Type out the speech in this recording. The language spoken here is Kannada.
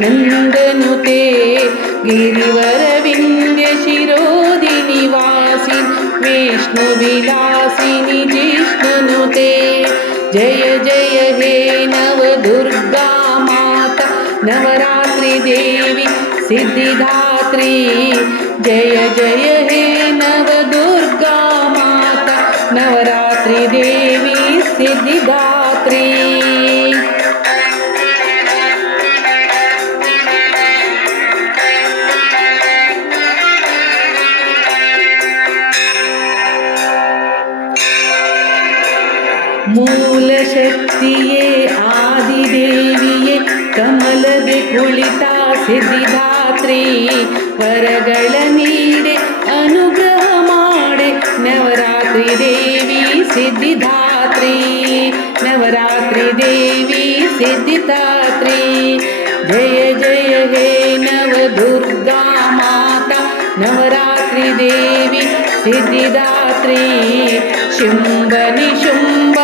नन्दनुते गिरिवरविन्द्य शिरोधिनि वासिनि विष्णुविलासिनि जिष्णुनुते जय जय हे नवदुर्गा माता नवरात्रि देवी सिद्धिदात्री जय जय हे नवदुर्गा माता नवरात्रि देवी सिद्धिदात्री ಮೂಲಶಕ್ತಿಯೇ ಆದಿದೇವಿಯೇ ಕಮಲದೆ ಕುಳಿತ ಸಿದ್ಧಿದಾತ್ರಿ ವರಗಳ ನೀಡೆ ಅನುಗ್ರಹ ಮಾಡೆ ನವರಾತ್ರಿ ದೇವಿ ಸಿದ್ಧಿದಾತ್ರಿ ನವರಾತ್ರಿ ದೇವಿ ಸಿದ್ಧಿದಾತ್ರಿ ಜಯ ಜಯ ಹೇ ನವದುರ್ಗಾ ಮಾತಾ ನವರಾತ್ರಿ ದೇವಿ ಸಿದ್ಧಿದಾತ್ರಿ ಶುಂಭ ನಿಶುಂಭ